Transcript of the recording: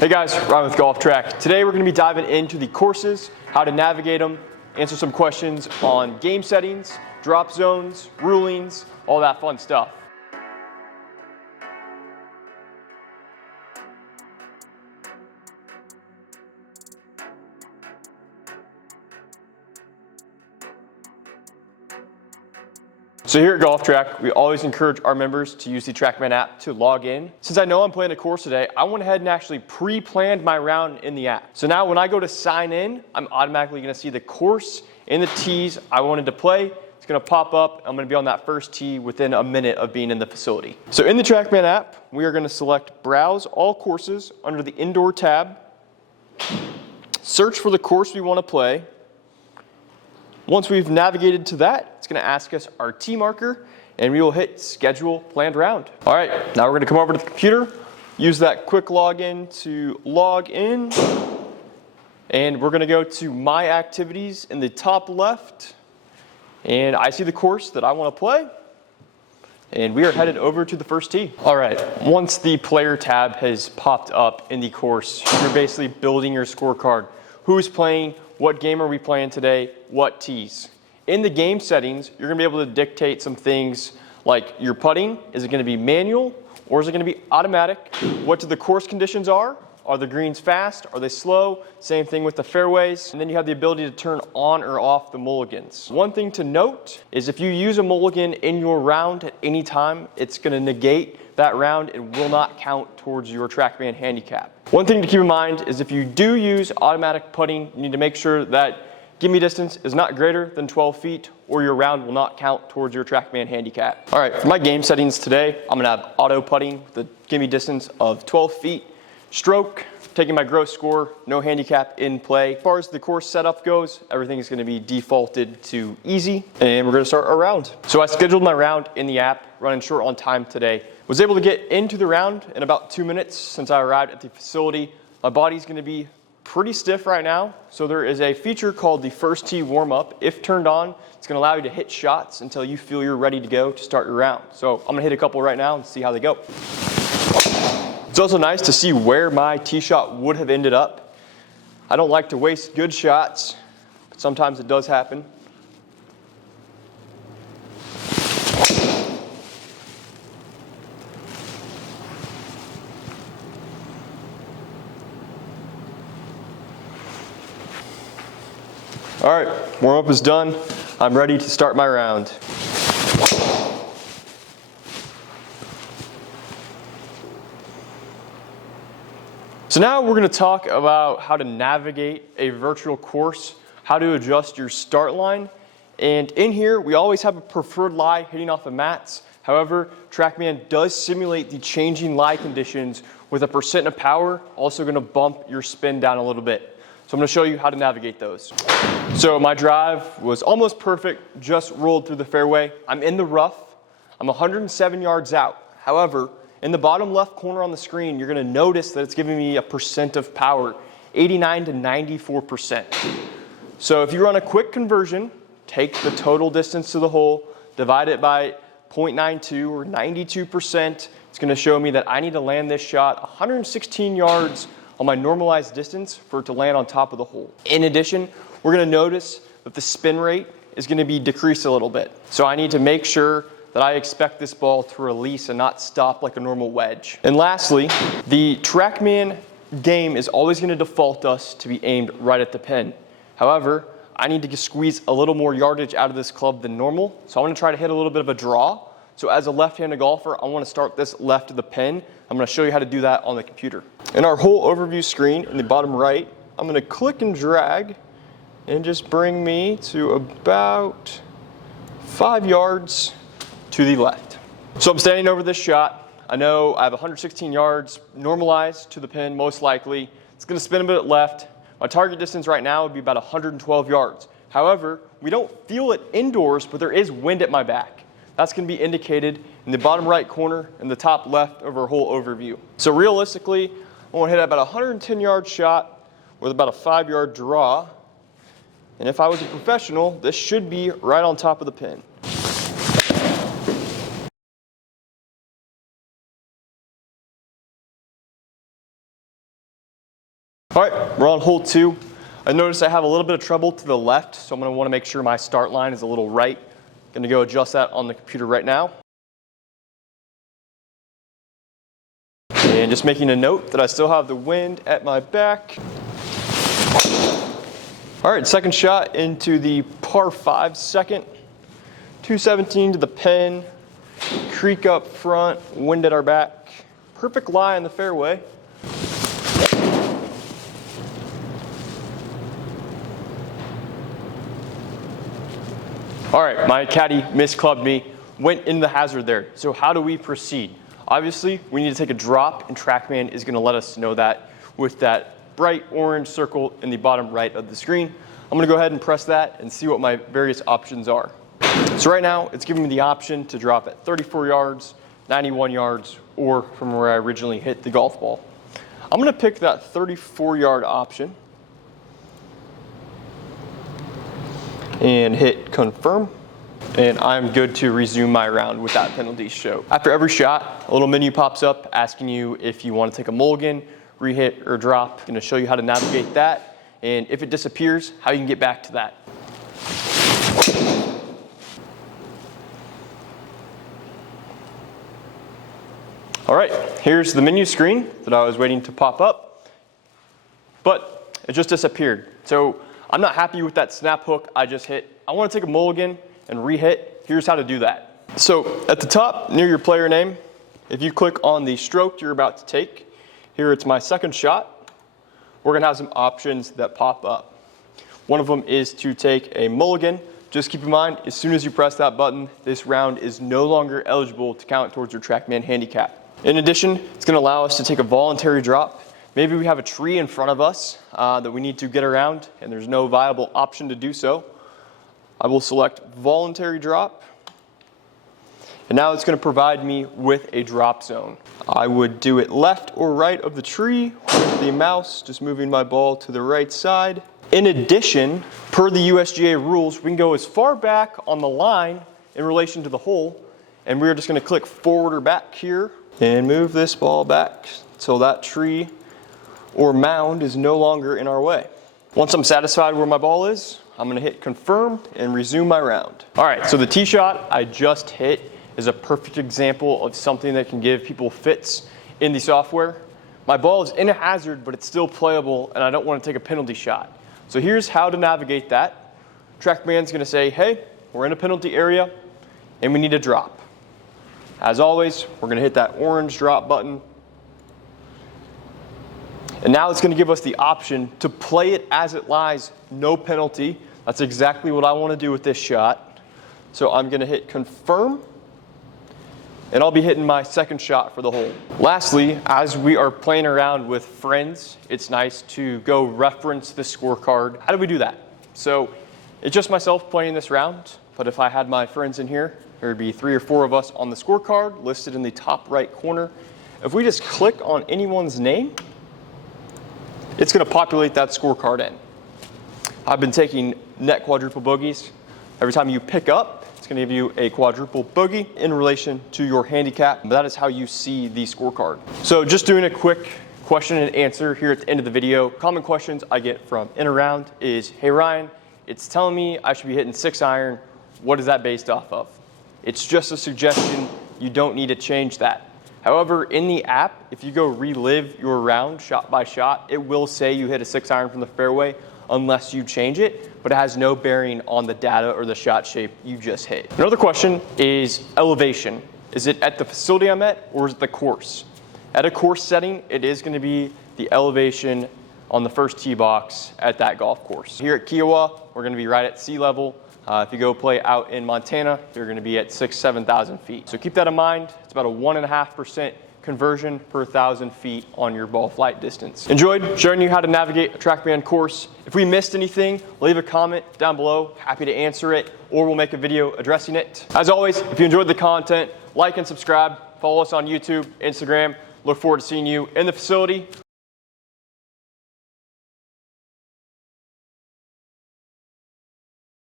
Hey guys, Ryan with Golf Track. Today we're going to be diving into the courses, how to navigate them, answer some questions on game settings, drop zones, rulings, all that fun stuff. So here at Golf Track, we always encourage our members to use the TrackMan app to log in. Since I know I'm playing a course today, I went ahead and actually pre-planned my round in the app. So now when I go to sign in, I'm automatically going to see the course and the tees I wanted to play. It's going to pop up. I'm going to be on that first tee within a minute of being in the facility. So in the TrackMan app, we are going to select Browse All Courses under the Indoor tab. Search for the course we want to play. Once we've navigated to that, it's going to ask us our tee marker, and we will hit Schedule Planned Round. All right, now we're going to come over to the computer, use that quick login to log in, and we're going to go to My Activities in the top left, and I see the course that I want to play, and we are headed over to the first tee. All right, once the Player tab has popped up in the course, you're basically building your scorecard. Who's playing? What game are we playing today? What tees? In the game settings, you're going to be able to dictate some things like your putting. Is it going to be manual or is it going to be automatic? What the course conditions are? Are the greens fast? Are they slow? Same thing with the fairways. And then you have the ability to turn on or off the mulligans. One thing to note is if you use a mulligan in your round at any time, it's going to negate that round and will not count towards your TrackMan handicap. One thing to keep in mind is if you do use automatic putting, you need to make sure that gimme distance is not greater than 12 feet or your round will not count towards your TrackMan handicap. All right, for my game settings today, I'm gonna have auto putting with a gimme distance of 12 feet. Stroke, taking my gross score, no handicap in play. As far as the course setup goes, everything is gonna be defaulted to easy, and we're gonna start our round. So I scheduled my round in the app, running short on time today. Was able to get into the round in about 2 minutes since I arrived at the facility. My body's gonna be pretty stiff right now, so there is a feature called the first tee warm-up. If turned on, it's gonna allow you to hit shots until you feel you're ready to go to start your round. So I'm gonna hit a couple right now and see how they go. It's also nice to see where my tee shot would have ended up. I don't like to waste good shots, but sometimes it does happen. All right, warm-up is done. I'm ready to start my round. So now we're going to talk about how to navigate a virtual course, how to adjust your start line. And in here, we always have a preferred lie hitting off the mats. However, TrackMan does simulate the changing lie conditions with a percent of power, also going to bump your spin down a little bit. So I'm going to show you how to navigate those. So my drive was almost perfect, just rolled through the fairway. I'm in the rough. I'm 107 yards out. However, in the bottom left corner on the screen, you're going to notice that it's giving me a percent of power, 89 to 94%. So if you run a quick conversion, take the total distance to the hole, divide it by 0.92 or 92%, it's going to show me that I need to land this shot 116 yards on my normalized distance for it to land on top of the hole. In addition, we're going to notice that the spin rate is going to be decreased a little bit. So I need to make sure that I expect this ball to release and not stop like a normal wedge. And lastly, the TrackMan game is always going to default us to be aimed right at the pin. However, I need to squeeze a little more yardage out of this club than normal. So I'm going to try to hit a little bit of a draw. So as a left-handed golfer, I want to start this left of the pin. I'm going to show you how to do that on the computer. In our whole overview screen in the bottom right, I'm going to click and drag and just bring me to about 5 yards to the left. So I'm standing over this shot. I know I have 116 yards normalized to the pin, most likely. It's going to spin a bit left. My target distance right now would be about 112 yards. However, we don't feel it indoors, but there is wind at my back. That's going to be indicated in the bottom right corner and the top left of our whole overview. So realistically, I want to hit about a 110-yard shot with about a 5-yard draw. And if I was a professional, this should be right on top of the pin. All right, we're on hole 2. I noticed I have a little bit of trouble to the left, so I'm going to want to make sure my start line is a little right. Going to go adjust that on the computer right now. And just making a note that I still have the wind at my back. All right, second shot into the par 5 second. 217 to the pin, creek up front, wind at our back. Perfect lie in the fairway. All right, my caddy misclubbed me, went in the hazard there. So how do we proceed? Obviously, we need to take a drop, and TrackMan is going to let us know that with that bright orange circle in the bottom right of the screen. I'm going to go ahead and press that and see what my various options are. So right now, it's giving me the option to drop at 34 yards, 91 yards, or from where I originally hit the golf ball. I'm going to pick that 34-yard option and hit confirm. And I'm good to resume my round with that penalty show. After every shot, a little menu pops up asking you if you want to take a mulligan, re-hit, or drop. I'm going to show you how to navigate that, and if it disappears, how you can get back to that. All right, here's the menu screen that I was waiting to pop up, but it just disappeared. So I'm not happy with that snap hook I just hit. I want to take a mulligan and re-hit. Here's how to do that. So at the top, near your player name, if you click on the stroke you're about to take, here it's my second shot, we're gonna have some options that pop up. One of them is to take a mulligan. Just keep in mind, as soon as you press that button, this round is no longer eligible to count towards your TrackMan handicap. In addition, it's gonna allow us to take a voluntary drop. Maybe we have a tree in front of us that we need to get around, and there's no viable option to do so. I will select voluntary drop, and now it's going to provide me with a drop zone. I would do it left or right of the tree with the mouse, just moving my ball to the right side. In addition, per the USGA rules, we can go as far back on the line in relation to the hole, and we're just going to click forward or back here and move this ball back so that tree or mound is no longer in our way. Once I'm satisfied where my ball is, I'm going to hit confirm and resume my round. All right, so the tee shot I just hit is a perfect example of something that can give people fits in the software. My ball is in a hazard, but it's still playable, and I don't want to take a penalty shot. So here's how to navigate that. TrackMan's going to say, hey, we're in a penalty area, and we need a drop. As always, we're going to hit that orange drop button. And now it's going to give us the option to play it as it lies, no penalty. That's exactly what I want to do with this shot. So I'm going to hit confirm, and I'll be hitting my second shot for the hole. Lastly, as we are playing around with friends, it's nice to go reference the scorecard. How do we do that? So it's just myself playing this round, but if I had my friends in here, there would be 3 or 4 of us on the scorecard listed in the top right corner. If we just click on anyone's name, it's going to populate that scorecard in. I've been taking net quadruple bogeys. Every time you pick up, it's going to give you a quadruple bogey in relation to your handicap. That is how you see the scorecard. So just doing a quick question and answer here at the end of the video. Common questions I get from in a round is, hey Ryan, it's telling me I should be hitting 6 iron. What is that based off of? It's just a suggestion. You don't need to change that. However, in the app, if you go relive your round shot by shot, it will say you hit a 6 iron from the fairway unless you change it, but it has no bearing on the data or the shot shape you just hit. Another question is elevation. Is it at the facility I'm at, or is it the course? At a course setting, it is going to be the elevation on the first tee box at that golf course. Here at Kiowa, we're going to be right at sea level. If you go play out in Montana, you're going to be at 6,000 to 7,000 feet. So keep that in mind. It's about a 1.5% conversion per 1,000 feet on your ball flight distance. Enjoyed showing you how to navigate a TrackMan course. If we missed anything, leave a comment down below. Happy to answer it, or we'll make a video addressing it. As always, if you enjoyed the content, like and subscribe. Follow us on YouTube, Instagram. Look forward to seeing you in the facility